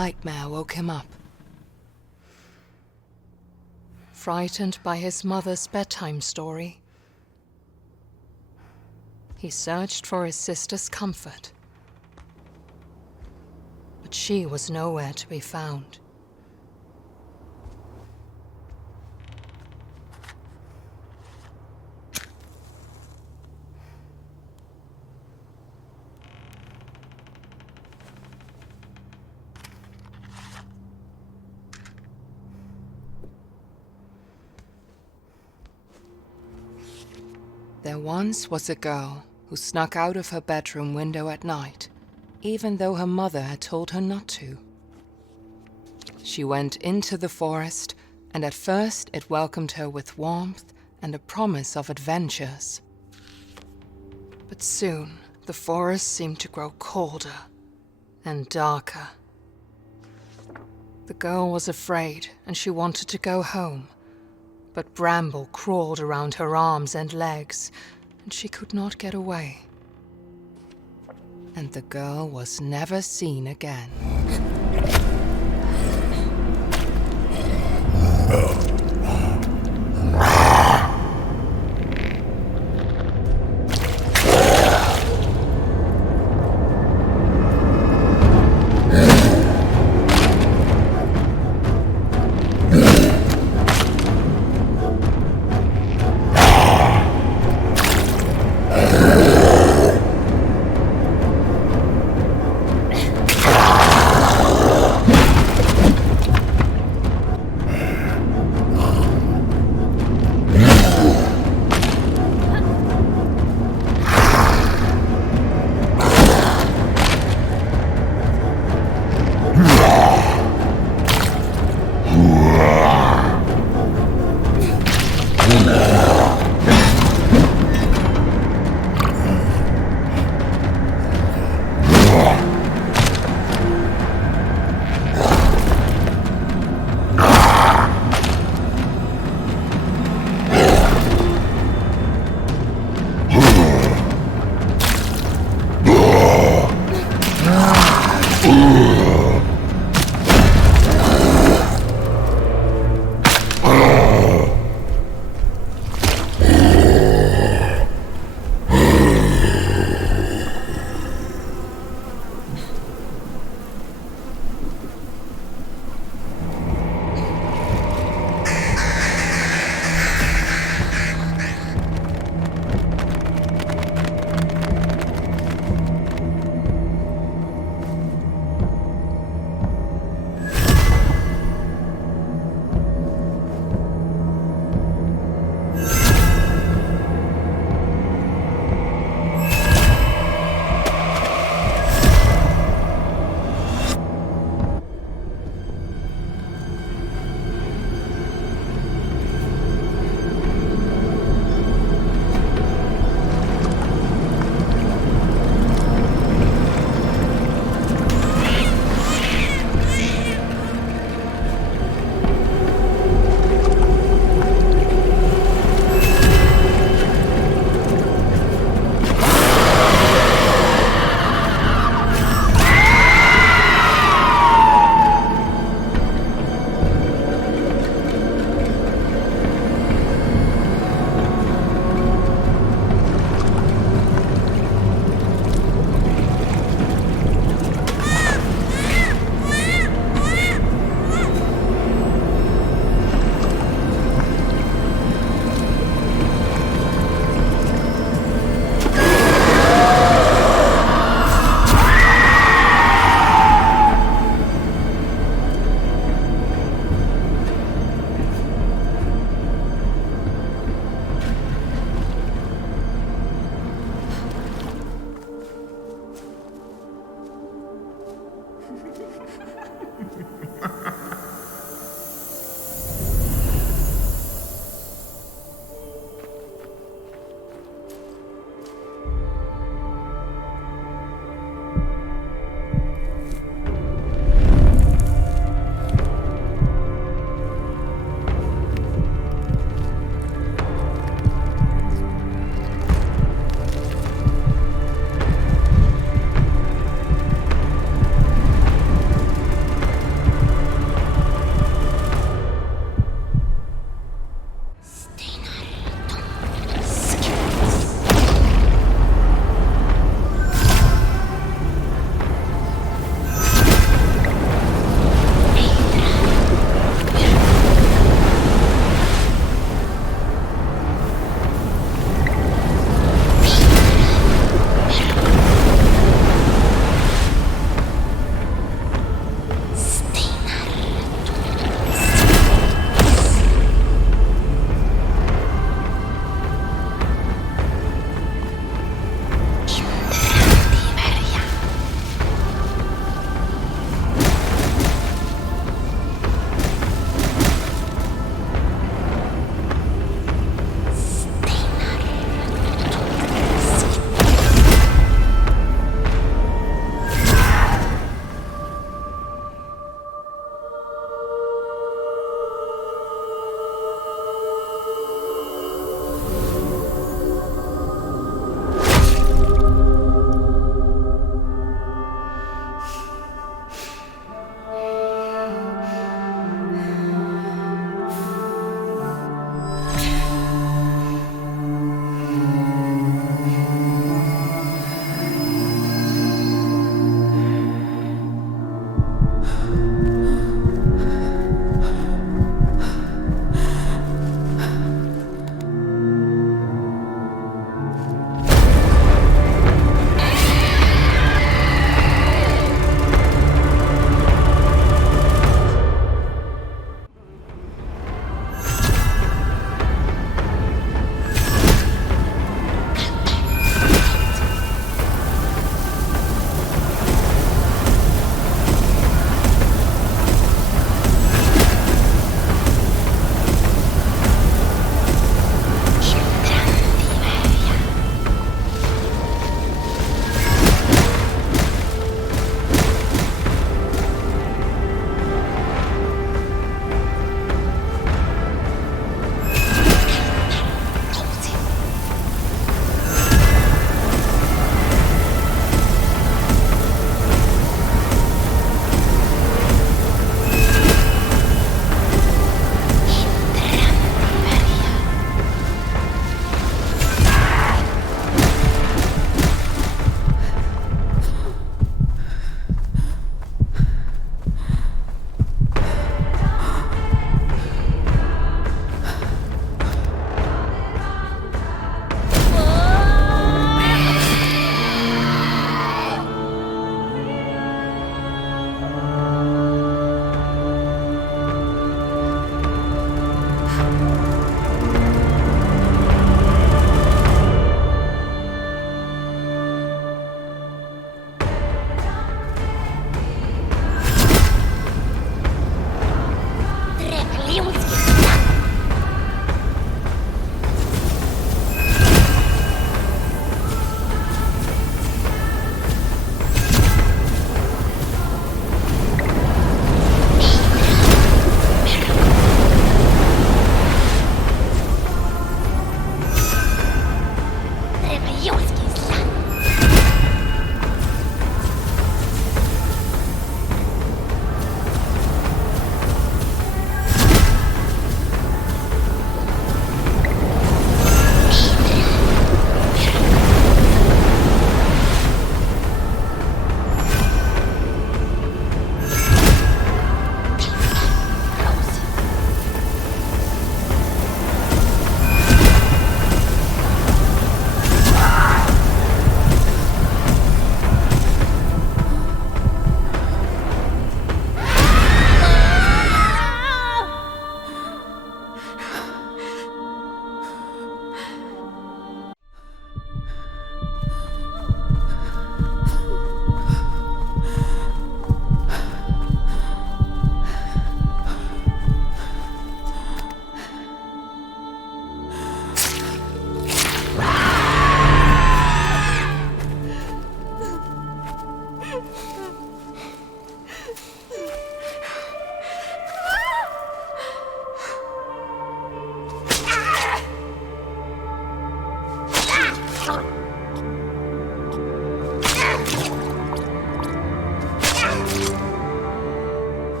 nightmare woke him up. Frightened by his mother's bedtime story, he searched for his sister's comfort, but she was nowhere to be found. There once was a girl who snuck out of her bedroom window at night, even though her mother had told her not to. She went into the forest, and at first it welcomed her with warmth and a promise of adventures. But soon, the forest seemed to grow colder and darker. The girl was afraid, and she wanted to go home. But Bramble crawled around her arms and legs, and she could not get away. And the girl was never seen again.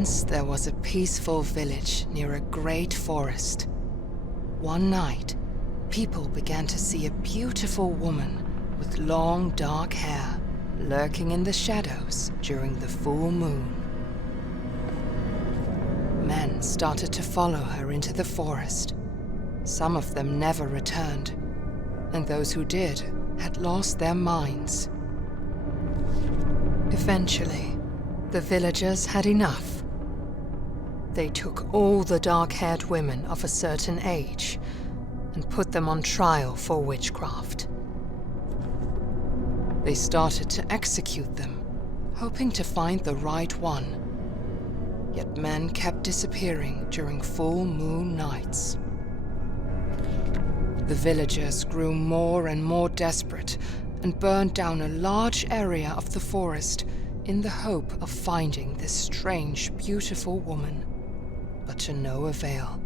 Once there was a peaceful village near a great forest. One night, people began to see a beautiful woman with long dark hair lurking in the shadows during the full moon. Men started to follow her into the forest. Some of them never returned, and those who did had lost their minds. Eventually, the villagers had enough. They took all the dark-haired women of a certain age and put them on trial for witchcraft. They started to execute them, hoping to find the right one. Yet men kept disappearing during full moon nights. The villagers grew more and more desperate and burned down a large area of the forest in the hope of finding this strange, beautiful woman, but to no avail.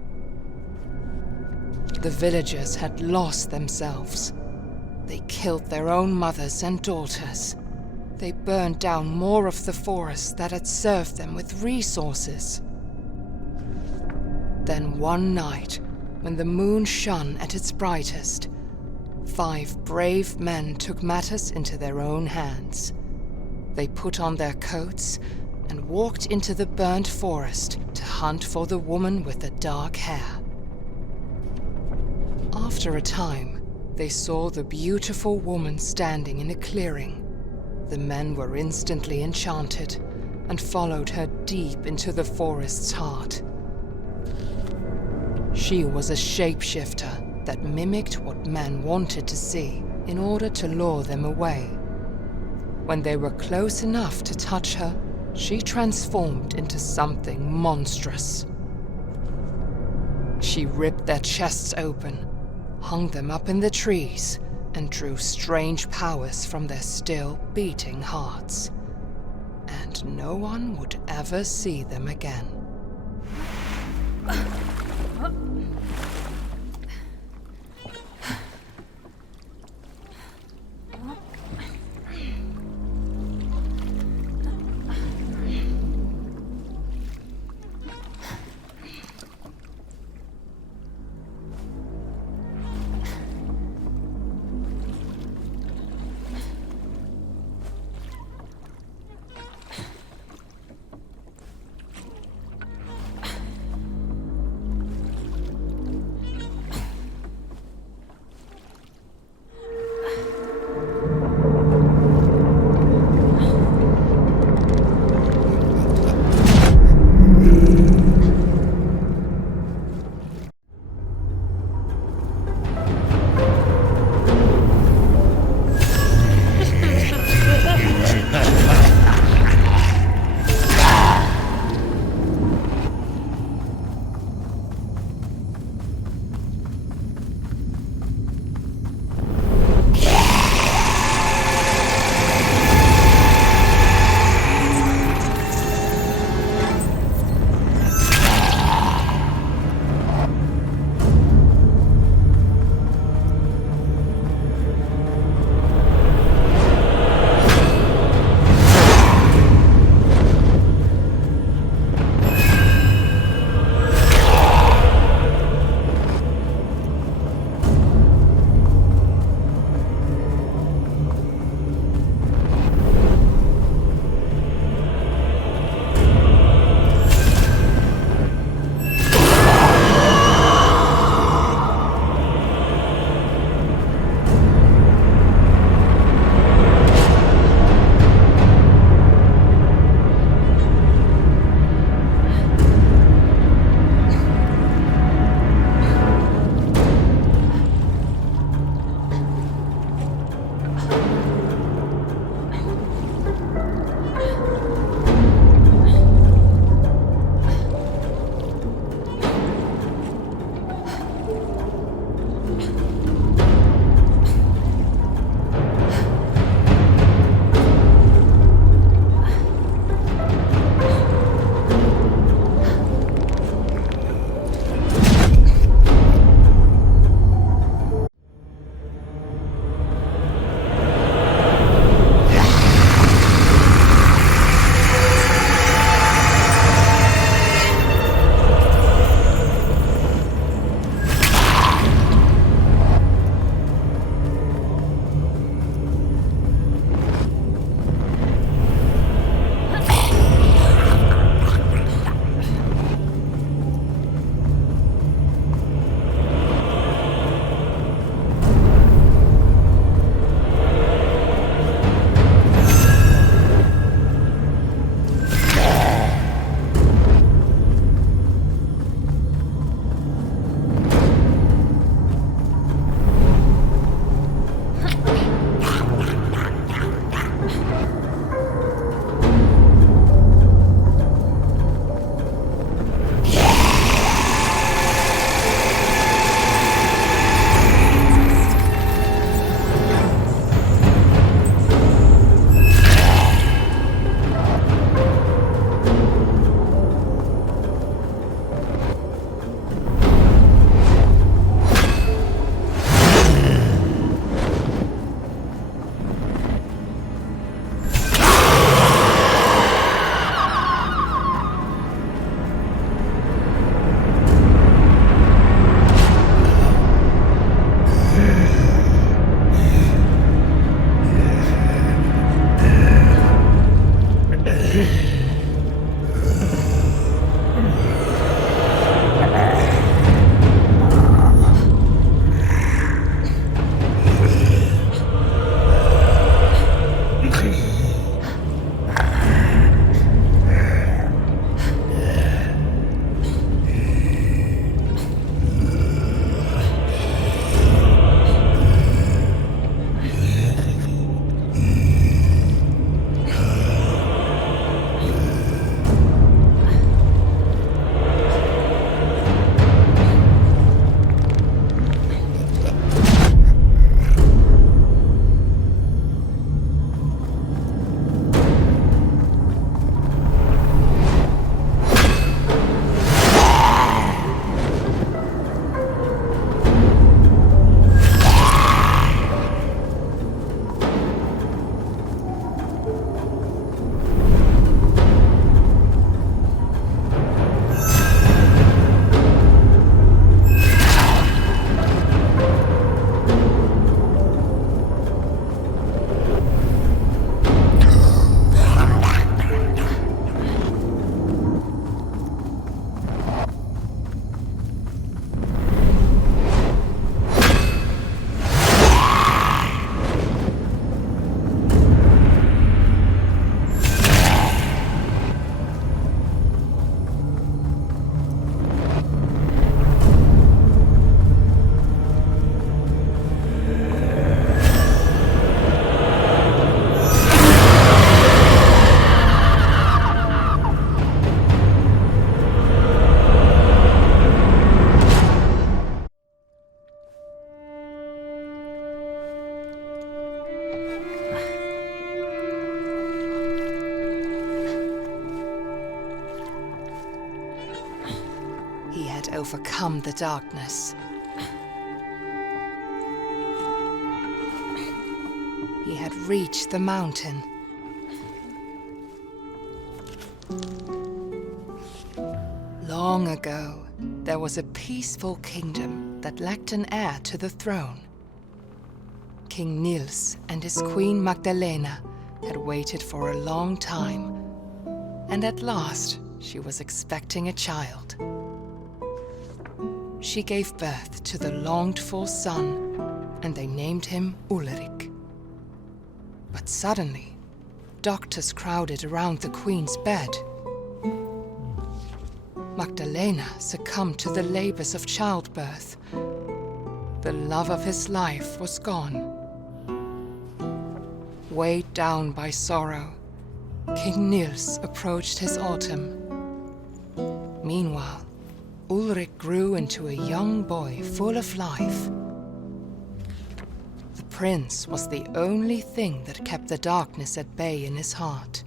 The villagers had lost themselves. They killed their own mothers and daughters. They burned down more of the forest that had served them with resources. Then one night, when the moon shone at its brightest, 5 brave men took matters into their own hands. They put on their coats and walked into the burnt forest to hunt for the woman with the dark hair. After a time, they saw the beautiful woman standing in a clearing. The men were instantly enchanted and followed her deep into the forest's heart. She was a shapeshifter that mimicked what men wanted to see in order to lure them away. When they were close enough to touch her, she transformed into something monstrous. She ripped their chests open, hung them up in the trees, and drew strange powers from their still beating hearts. And no one would ever see them again. overcome the darkness. He had reached the mountain. Long ago, there was a peaceful kingdom that lacked an heir to the throne. King Niels and his queen Magdalena had waited for a long time, and at last she was expecting a child. She gave birth to the longed-for son, and they named him Ulrich. But suddenly, doctors crowded around the queen's bed. Magdalena succumbed to the labors of childbirth. The love of his life was gone. Weighed down by sorrow, King Niels approached his autumn. Meanwhile, Ulrich grew into a young boy full of life. The prince was the only thing that kept the darkness at bay in his heart.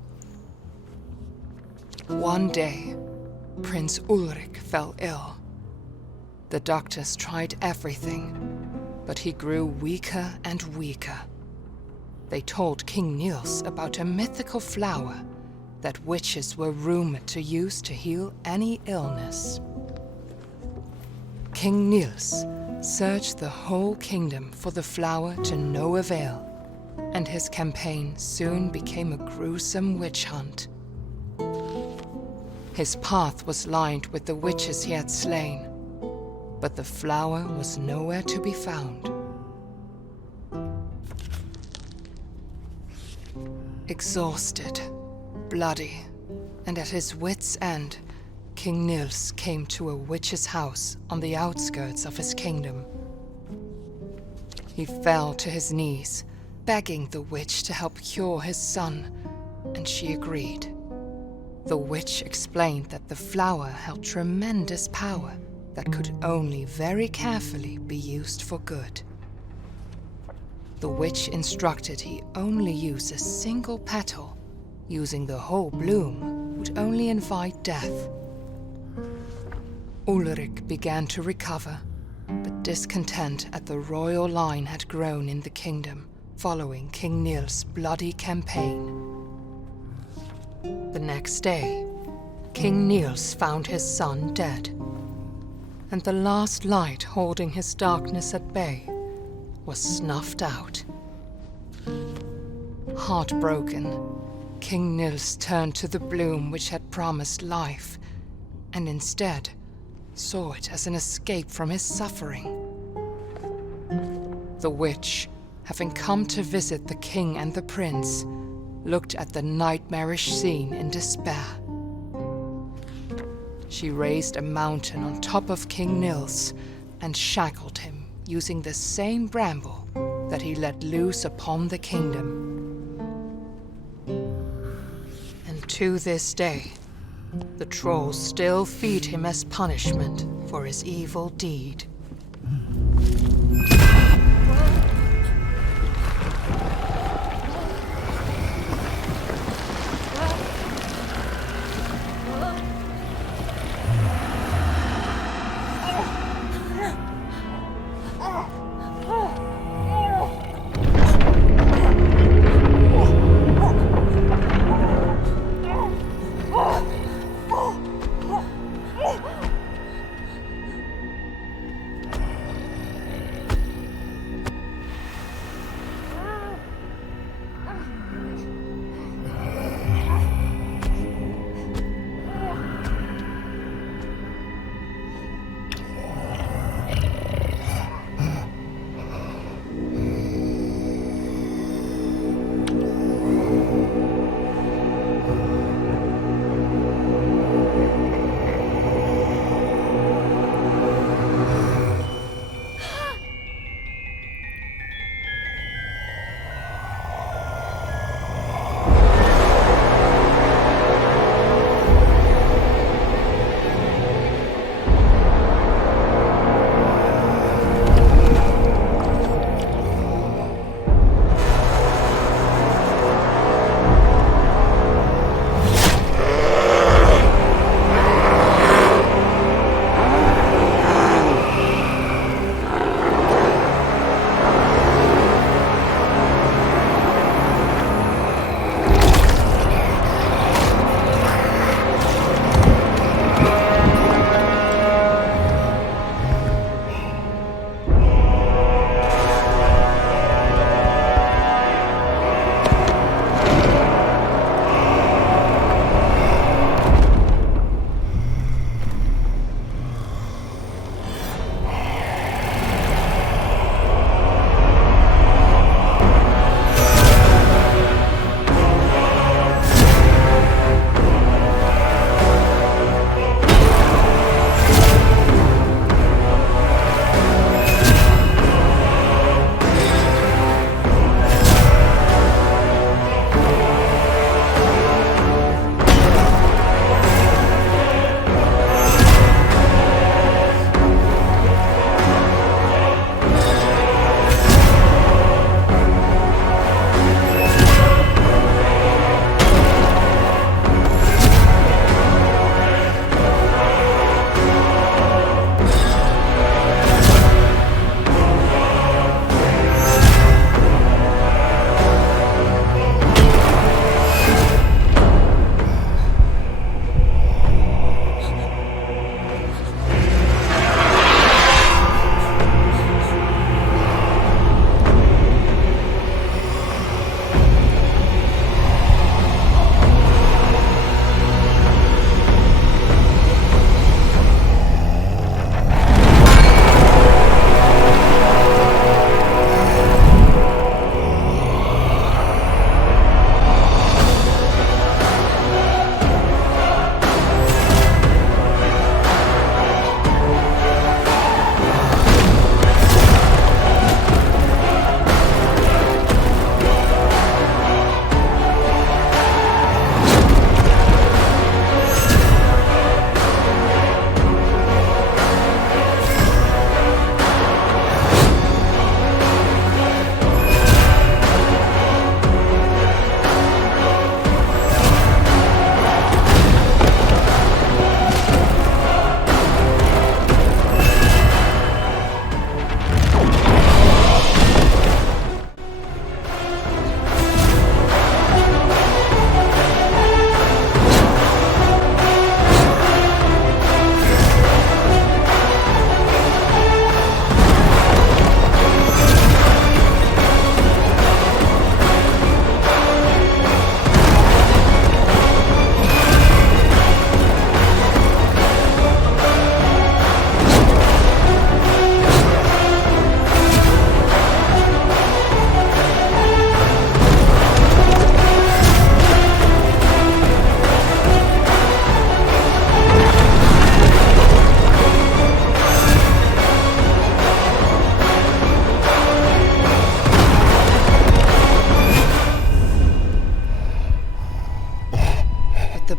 One day, Prince Ulrich fell ill. The doctors tried everything, but he grew weaker and weaker. They told King Niels about a mythical flower that witches were rumored to use to heal any illness. King Niels searched the whole kingdom for the flower to no avail, and his campaign soon became a gruesome witch hunt. His path was lined with the witches he had slain, but the flower was nowhere to be found. Exhausted, bloody, and at his wits' end, King Niels came to a witch's house on the outskirts of his kingdom. He fell to his knees, begging the witch to help cure his son, and she agreed. The witch explained that the flower held tremendous power that could only very carefully be used for good. The witch instructed he only use a single petal. Using the whole bloom would only invite death. Ulrich began to recover, but discontent at the royal line had grown in the kingdom following King Niels' bloody campaign. The next day, King Niels found his son dead, and the last light holding his darkness at bay was snuffed out. Heartbroken, King Niels turned to the bloom which had promised life, and instead saw it as an escape from his suffering. The witch, having come to visit the king and the prince, looked at the nightmarish scene in despair. She raised a mountain on top of King Niels and shackled him using the same bramble that he let loose upon the kingdom. And to this day, the trolls still feed him as punishment for his evil deed.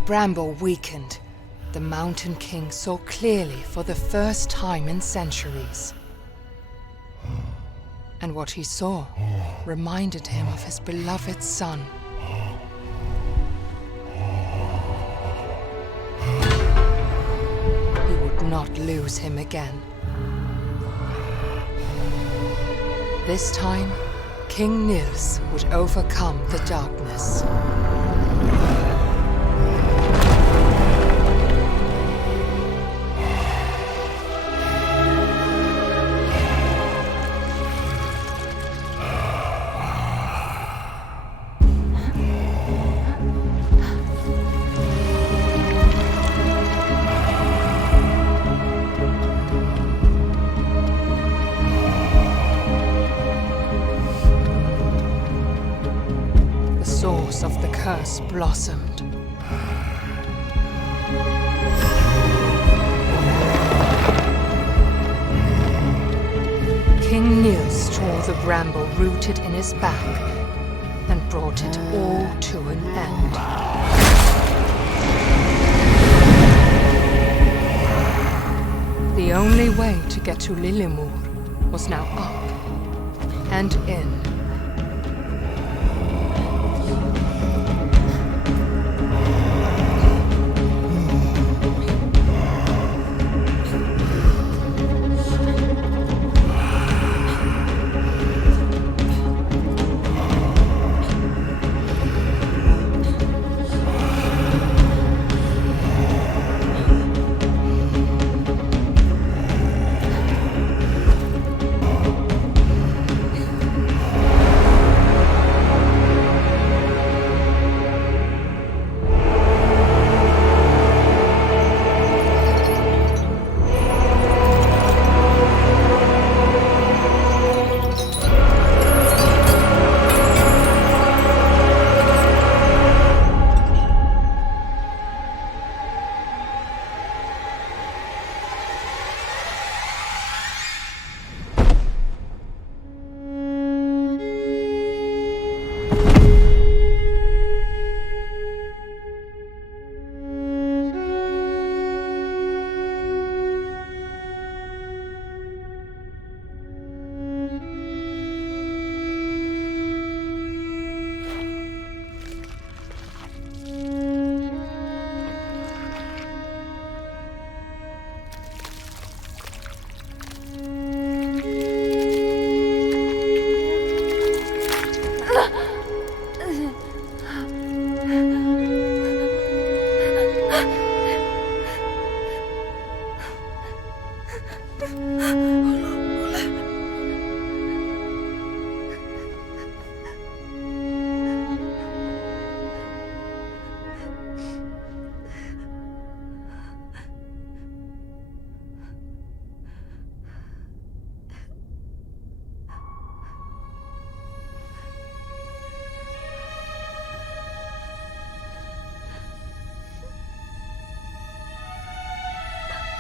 bramble weakened, the Mountain King saw clearly for the first time in centuries. And what he saw reminded him of his beloved son. He would not lose him again. This time, King Niels would overcome the darkness. Of the curse blossomed. King Niels tore the bramble rooted in his back and brought it all to an end. The only way to get to Lillemor was now up and in.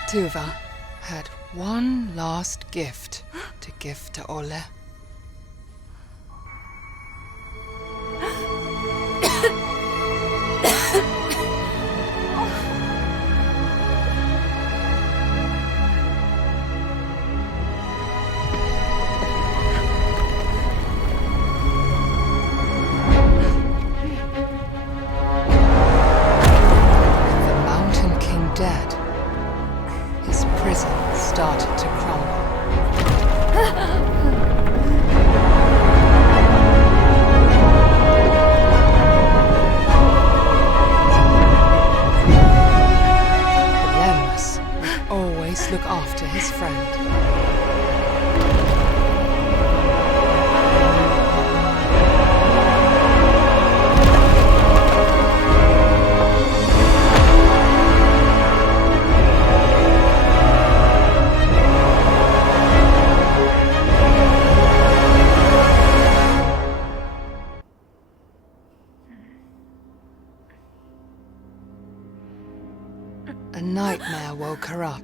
Tuva had one last gift to give to Ole. Started to crumble. Lemmus would always look after his friend. A nightmare woke her up.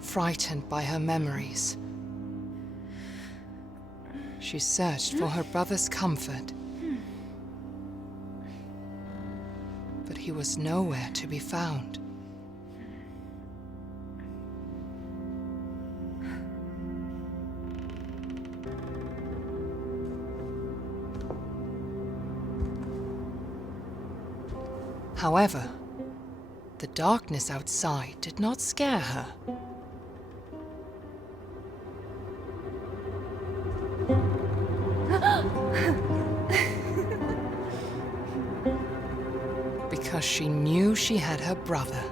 Frightened by her memories, she searched for her brother's comfort. he was nowhere to be found. However, the darkness outside did not scare her. Because she knew she had her brother.